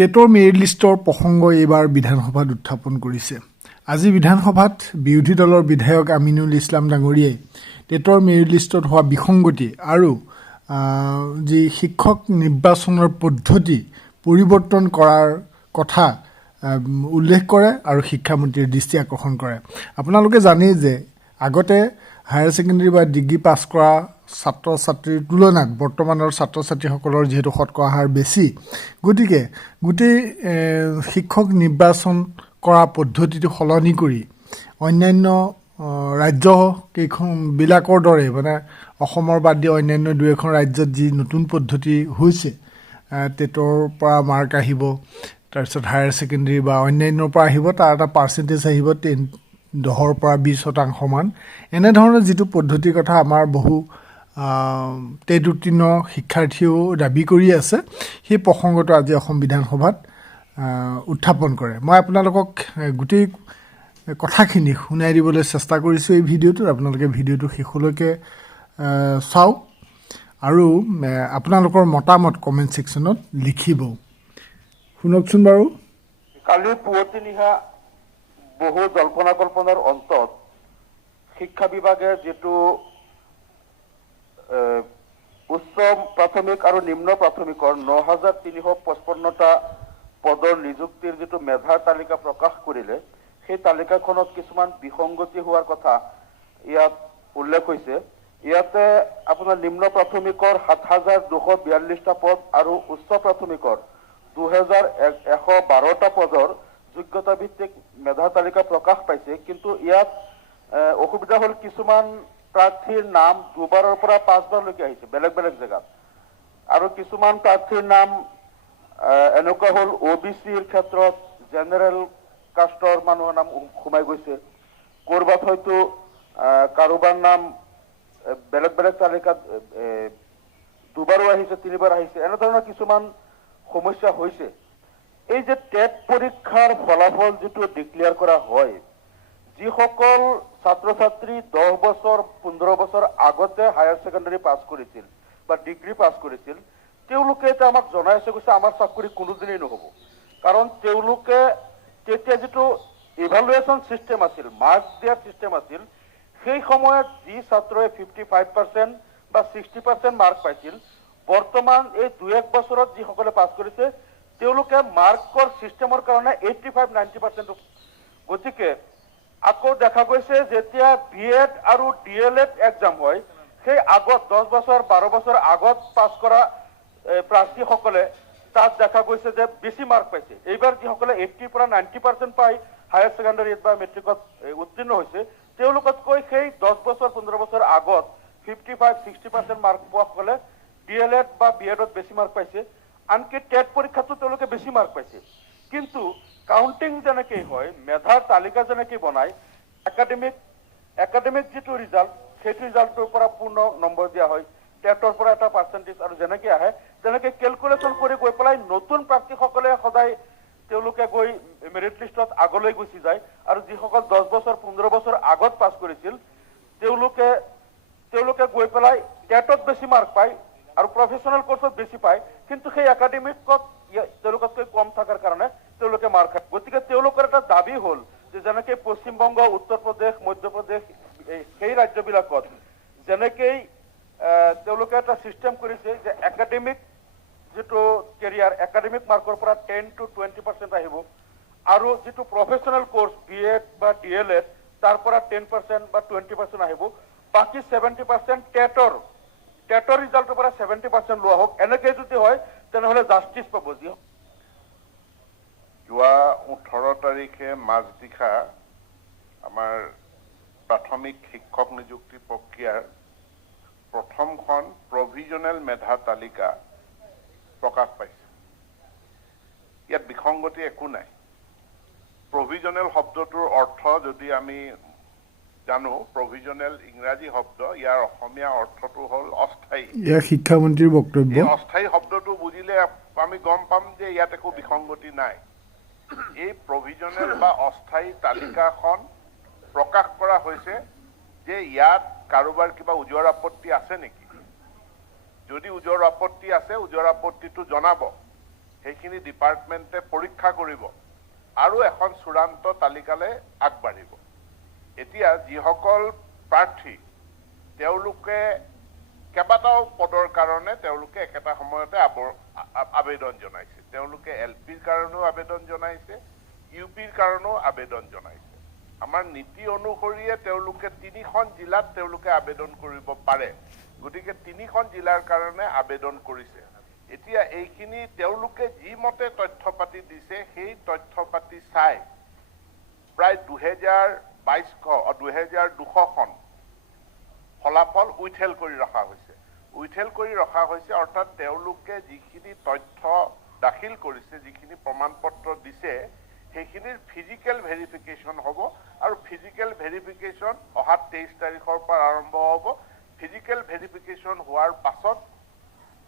টেটৰ মেৰিট লিষ্টৰ প্ৰসংগ এইবাৰ বিধানসভাত উত্থাপন কৰিছে। আজি বিধানসভাত বিৰোধী দলৰ বিধায়ক আমিনুল ইছলাম ডাঙৰীয়াই টেটৰ মেৰিট লিষ্টত হোৱা বিসংগতি আৰু যি শিক্ষক নিৰ্বাচনৰ পদ্ধতি পৰিৱৰ্তন কৰাৰ কথা উল্লেখ কৰে আৰু শিক্ষামন্ত্ৰীৰ দৃষ্টি আকৰ্ষণ কৰে। আপোনালোকে জানেই যে আগতে হায়াৰ ছেকেণ্ডেৰী বা ডিগ্ৰী পাছ কৰা ছাত্ৰ ছাত্ৰীৰ তুলনাত বৰ্তমানৰ ছাত্ৰ ছাত্ৰীসকলৰ যিহেতু শতকৰা হাৰ বেছি, গতিকে গোটেই শিক্ষক নিৰ্বাচন কৰা পদ্ধতিটো সলনি কৰি অন্যান্য ৰাজ্যকেইখনবিলাকৰ দৰে মানে অসমৰ বাদ দি অন্যান্য দুই এখন ৰাজ্যত যি নতুন পদ্ধতি হৈছে, টেটৰ পৰা মাৰ্ক আহিব, তাৰপিছত হায়াৰ ছেকেণ্ডেৰী বা অন্যান্যৰ পৰা আহিব, তাৰ এটা পাৰ্চেণ্টেজ আহিব 10ৰ পৰা 20% মান, এনেধৰণৰ যিটো পদ্ধতিৰ কথা আমাৰ বহু টেট উত্তীৰ্ণ শিক্ষাৰ্থীয়েও দাবী কৰি আছে, সেই প্ৰসংগটো আজি অসম বিধানসভাত উত্থাপন কৰে। মই আপোনালোকক গোটেই কথাখিনি শুনাই দিবলৈ চেষ্টা কৰিছোঁ এই ভিডিঅ'টোত। আপোনালোকে ভিডিঅ'টো শেষলৈকে চাওক আৰু আপোনালোকৰ মতামত কমেণ্ট ছেকশ্যনত লিখিব। শুনকচোন বাৰু। কালি পুৱতি নিশা বহু জল্পনা কল্পনাৰ অন্তত শিক্ষা বিভাগে যিটো উচ্চ প্ৰাথমিক আৰু নিম্ন প্ৰাথমিকৰ ৯,৩৫৫টা পদৰ নিযুক্তিৰ যিটো মেধাৰ তালিকা প্ৰকাশ কৰিলে, সেই তালিকাখনত কিছুমান বিসংগতি হোৱাৰ কথা ইয়াত উল্লেখ হৈছে। ইয়াতে আপোনাৰ নিম্ন প্ৰাথমিকৰ ৭,২৪২টা পদ আৰু উচ্চ প্ৰাথমিকৰ ২,১১২টা পদৰ যোগ্যতা ভিত্তিক মেধা তালিকা প্ৰকাশ পাইছে। কিন্তু ইয়াত অসুবিধা হ'ল কিছুমান প্ৰাৰ্থীৰ নাম ২বাৰৰ পৰা ৫বাৰলৈকে আহিছে বেলেগ বেলেগ জেগাত, আৰু কিছুমান প্ৰাৰ্থীৰ নাম এনেকুৱা হ'ল OBCৰ ক্ষেত্ৰত জেনেৰেল কাষ্টৰ মানুহৰ নাম সোমাই গৈছে, ক'ৰবাত হয়তো কাৰোবাৰ নাম বেলেগ বেলেগ তালিকাত ২বাৰো আহিছে, ৩বাৰ আহিছে, এনেধৰণৰ কিছুমান সমস্যা হৈছে। এই যে টেট পৰীক্ষাৰ ফলাফল যিটো ডিক্লেয়াৰ কৰা হয়, যিসকল ছাত্ৰ ছাত্ৰী 10 বছৰ 15 বছৰ আগতে হায়াৰ ছেকেণ্ডেৰী পাছ কৰিছিল বা ডিগ্ৰী পাছ কৰিছিল, তেওঁলোকে এতিয়া আমাক জনাই আছে কৈছে আমাৰ চাকৰি কোনোদিনেই নহ'ব। কাৰণ তেওঁলোকে তেতিয়া যিটো ইভালুৱেশ্যন ছিষ্টেম আছিল, মাৰ্কছ দিয়াৰ ছিষ্টেম আছিল, সেই সময়ত যি ছাত্ৰই 55% বা 60% মাৰ্ক পাইছিল, বৰ্তমান এই 2-1 বছৰত যিসকলে পাছ কৰিছে তেওঁলোকে মাৰ্কৰ ছিষ্টেমৰ কাৰণে 85-90%। গতিকে আকৌ দেখা গৈছে যেতিয়া BEd আৰু DLEd এক্সাম হয়, সেই আগত 10 বছৰ 12 বছৰ আগত পাছ কৰা প্ৰাৰ্থীসকলে তাত দেখা গৈছে যে বেছি মাৰ্ক পাইছে। এইবাৰ যিসকলে 80 পৰা 90% পাই হায়াৰ ছেকেণ্ডেৰীত বা মেট্ৰিকত উত্তীৰ্ণ হৈছে, তেওঁলোকতকৈ সেই 10 বছৰ 15 বছৰ আগত 55-60% মাৰ্ক পোৱাসকলে DLEd বা BEdত বেছি মাৰ্ক পাইছে। আনকি টেট পৰীক্ষাতো তেওঁলোকে বেছি মাৰ্ক পাইছে। কিন্তু কাউণ্টিং যেনেকৈ হয়, মেধাৰ তালিকা যেনেকৈ বনায়, একাডেমিক যিটো ৰিজাল্ট, সেইটো ৰিজাল্টৰ পৰা পূৰ্ণ নম্বৰ দিয়া হয়, টেটৰ পৰা এটা পাৰ্চেণ্টেজ, আৰু যেনেকৈ আহে তেনেকৈ কেলকুলেশ্যন কৰি গৈ পেলাই নতুন প্ৰাৰ্থীসকলে সদায় তেওঁলোকে গৈ মেৰিট লিষ্টত আগলৈ গুচি যায়, আৰু যিসকল 10 বছৰ 15 বছৰ আগত পাছ কৰিছিল তেওঁলোকে গৈ পেলাই টেটত বেছি মাৰ্ক পায় আৰু প্ৰফেচনেল কোৰ্চত বেছি পায়, কিন্তু সেই একাডেমিকত তেওঁলোকতকৈ কম থকাৰ কাৰণে তেওঁলোকে মাৰ্ক খায়। গতিকে তেওঁলোকৰ এটা দাবী হ'ল যে যেনেকৈ পশ্চিমবংগ, উত্তৰ প্ৰদেশ, মধ্যপ্ৰদেশ, সেই ৰাজ্যবিলাকত যেনেকৈ তেওঁলোকে এটা ছিষ্টেম কৰিছে যে একাডেমিক যিটো কেৰিয়াৰ, একাডেমিক মাৰ্কৰ পৰা 10-20% আহিব, আৰু যিটো প্ৰফেচনেল কোৰ্চ BEd বা DLEd তাৰ পৰা 10% বা 20% আহিব, বাকী 70% টেটৰ ৰিজাল্টৰ পৰা 70% লোৱা হওক। এনেকৈ যদি হয় তেনেহ'লে জাষ্টিছ পাব। যোৱা 18 তাৰিখে মাজনিশা আমাৰ প্ৰাথমিক শিক্ষক নিযুক্তি প্ৰক্ৰিয়াৰ প্ৰথমখন প্ৰভিজনেল মেধা তালিকা প্ৰকাশ পাইছে। ইয়াত বিসংগতি একো নাই। প্ৰভিজনেল শব্দটোৰ অৰ্থ যদি আমি জানো, প্ৰভিজনেল ইংৰাজী শব্দ, ইয়াৰ অসমীয়া অৰ্থটো হ'ল অস্থায়ী। ইয়াৰ শিক্ষামন্ত্ৰীৰ বক্তব্য। এই অস্থায়ী শব্দটো বুজিলে আমি গম পাম যে ইয়াত একো বিসংগতি নাই। এই প্ৰভিজনেল বা অস্থায়ী তালিকাখন প্ৰকাশ কৰা হৈছে যে ইয়াত কাৰোবাৰ কিবা উজৰ আপত্তি আছে নেকি। যদি উজৰ আপত্তি আছে, উজৰ আপত্তিটো জনাব। সেইখিনি ডিপাৰ্টমেণ্টে পৰীক্ষা কৰিব আৰু এখন চূড়ান্ত তালিকালৈ আগবাঢ়িব। এতিয়া যিসকল প্ৰাৰ্থী তেওঁলোকে কেইবাটাও পদৰ কাৰণে তেওঁলোকে একেটা সময়তে আবেদন জনাইছে। তেওঁলোকে LPৰ কাৰণেও আবেদন জনাইছে, UPৰ কাৰণেও আবেদন জনাইছে। আমাৰ নীতি অনুসৰিয়ে তেওঁলোকে 3খন জিলাত তেওঁলোকে আবেদন কৰিব পাৰে। গতিকে 3খন জিলাৰ কাৰণে আবেদন কৰিছে। এতিয়া এইখিনি তেওঁলোকে যি মতে তথ্য পাতি দিছে সেই তথ্য পাতি চাই প্ৰায় 2200খন ফলাফল উইথেল কৰি ৰখা হৈছে। উইথেল কৰি ৰখা হৈছে অৰ্থাৎ তেওঁলোকে যিখিনি তথ্য দাখিল কৰিছে, যিখিনি প্ৰমাণ পত্ৰ দিছে, সেইখিনিৰ ফিজিকেল ভেৰিফিকেশ্যন হ'ব আৰু ফিজিকেল ভেৰিফিকেশ্যন অহা 23 তাৰিখৰ পৰা আৰম্ভ হ'ব। ফিজিকেল ভেৰিফিকেশ্যন হোৱাৰ পাছত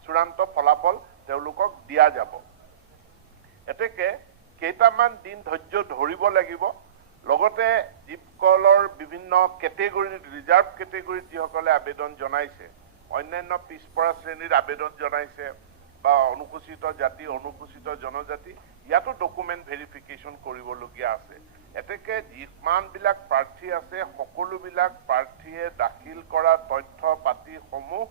চূড়ান্ত ফলাফল তেওঁলোকক দিয়া যাব। এতেকে কেইটামান দিন ধৈৰ্য ধৰিব লাগিব। লগতে যিসকলৰ বিভিন্ন কেটেগৰীত, ৰিজাৰ্ভ কেটেগৰীত যিসকলে আবেদন জনাইছে, অন্যান্য পিছপৰা শ্ৰেণীৰ আবেদন জনাইছে বা অনুসূচিত জাতি, অনুসূচিত জনজাতি, ইয়াতো ডকুমেণ্ট ভেৰিফিকেশ্যন কৰিবলগীয়া আছে। এতেকে যিমানবিলাক প্ৰাৰ্থী আছে সকলোবিলাক প্ৰাৰ্থীয়ে দাখিল কৰা তথ্য পাতিসমূহ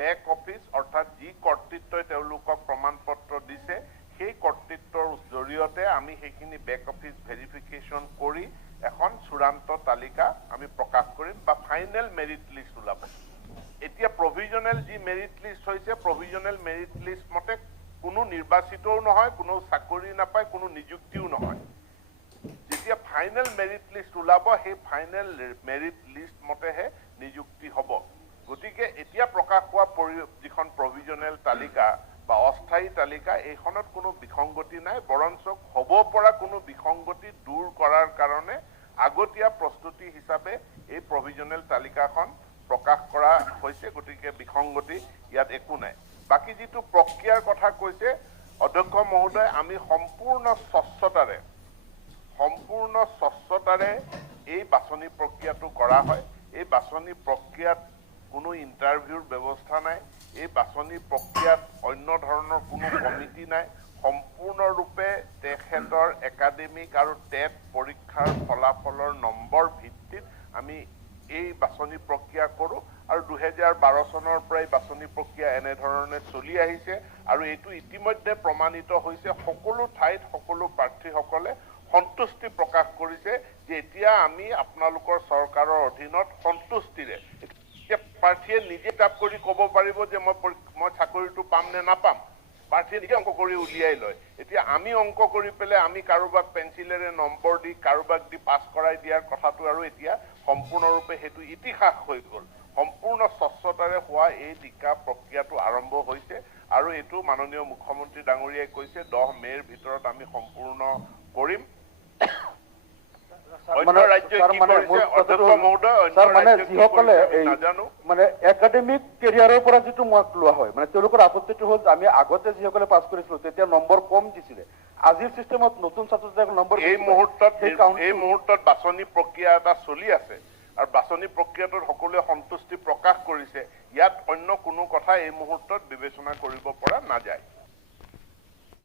বেক অফিচ অৰ্থাৎ যি কৰ্তৃত্বই তেওঁলোকক প্ৰমাণ পত্ৰ দিছে সেই কৰ্তৃত্বৰ জৰিয়তে আমি সেইখিনি বেক অফিচ ভেৰিফিকেশ্যন কৰি এখন চূড়ান্ত তালিকা আমি প্ৰকাশ কৰিম বা ফাইনেল মেৰিট লিষ্ট ওলাব। এতিয়া প্ৰভিজনেল যি মেৰিট লিষ্ট হৈছে, প্ৰভিজনেল মেৰিট লিষ্ট মতে কোনো নিৰ্বাচিতও নহয়, কোনো চাকৰি নাপায়, কোনো নিযুক্তিও নহয়। যেতিয়া ফাইনেল মেৰিট লিষ্ট ওলাব সেই ফাইনেল মেৰিট লিষ্ট মতেহে নিযুক্তি হ'ব। গতিকে এতিয়া প্ৰকাশ হোৱা যিখন প্ৰভিজনেল তালিকা বা অস্থায়ী তালিকা, এইখনত কোনো বিসংগতি নাই, বৰঞ্চ হ'ব পৰা কোনো বিসংগতি দূৰ কৰাৰ কাৰণে আগতীয়া প্ৰস্তুতি হিচাপে এই প্ৰভিজনেল তালিকাখন প্ৰকাশ কৰা হৈছে। গতিকে বিসংগতি ইয়াত একো নাই। বাকী যিটো প্ৰক্ৰিয়াৰ কথা কৈছে অধ্যক্ষ মহোদয়, আমি সম্পূৰ্ণ স্বচ্ছতাৰে এই বাছনি প্ৰক্ৰিয়াটো কৰা হয়। এই বাছনি প্ৰক্ৰিয়াত কোনো ইণ্টাৰভিউৰ ব্যৱস্থা নাই। এই বাছনি প্ৰক্ৰিয়াত অন্য ধৰণৰ কোনো কমিটি নাই। সম্পূৰ্ণৰূপে তেখেতৰ একাডেমিক আৰু টেট পৰীক্ষাৰ ফলাফলৰ নম্বৰ ভিত্তিত আমি এই বাছনি প্ৰক্ৰিয়া কৰোঁ আৰু 2012 চনৰ পৰাই বাছনি প্ৰক্ৰিয়া এনেধৰণে চলি আহিছে আৰু এইটো ইতিমধ্যে প্ৰমাণিত হৈছে। সকলো ঠাইত সকলো প্ৰাৰ্থীসকলে সন্তুষ্টি প্ৰকাশ কৰিছে যে এতিয়া আমি আপোনালোকৰ চৰকাৰৰ অধীনত সন্তুষ্টিৰে, এতিয়া প্ৰাৰ্থীয়ে নিজে তাপ কৰি ক'ব পাৰিব যে মই চাকৰিটো পাম নে নাপাম। প্ৰাৰ্থীয়ে নিজে অংক কৰি উলিয়াই লয়। এতিয়া আমি অংক কৰি পেলাই আমি কাৰোবাক পেঞ্চিলেৰে নম্বৰ দি কাৰোবাক দি পাছ কৰাই দিয়াৰ কথাটো আৰু এতিয়া সম্পূৰ্ণৰূপে সেইটো ইতিহাস হৈ গ'ল। সম্পূৰ্ণ স্বচ্ছতাৰে হোৱা এই টিকা প্ৰক্ৰিয়াটো আৰম্ভ হৈছে আৰু এইটো মাননীয় মুখ্যমন্ত্ৰী ডাঙৰীয়াই কৈছে 10 মে'ৰ ভিতৰত আমি সম্পূৰ্ণ কৰিম। মানে একাডেমিক কেৰিয়াৰৰ পৰা যিটো মাৰ্ক লোৱা হয়, মানে তেওঁলোকৰ আপত্তিটো হ'ল আমি আগতে যিসকলে পাছ কৰিছিলো তেতিয়া নম্বৰ কম দিছিলে। আজিৰ চিষ্টেমত নতুন ছাত্ৰ-ছাত্ৰীক নম্বৰ এই মুহূৰ্তত বাছনি প্ৰক্ৰিয়া এটা চলি আছে আৰু বাছনি প্ৰক্ৰিয়াটোত সকলোৱে সন্তুষ্টি প্ৰকাশ কৰিছে। ইয়াত অন্য কোনো কথা এই মুহূৰ্তত বিবেচনা কৰিব পৰা নাযায়।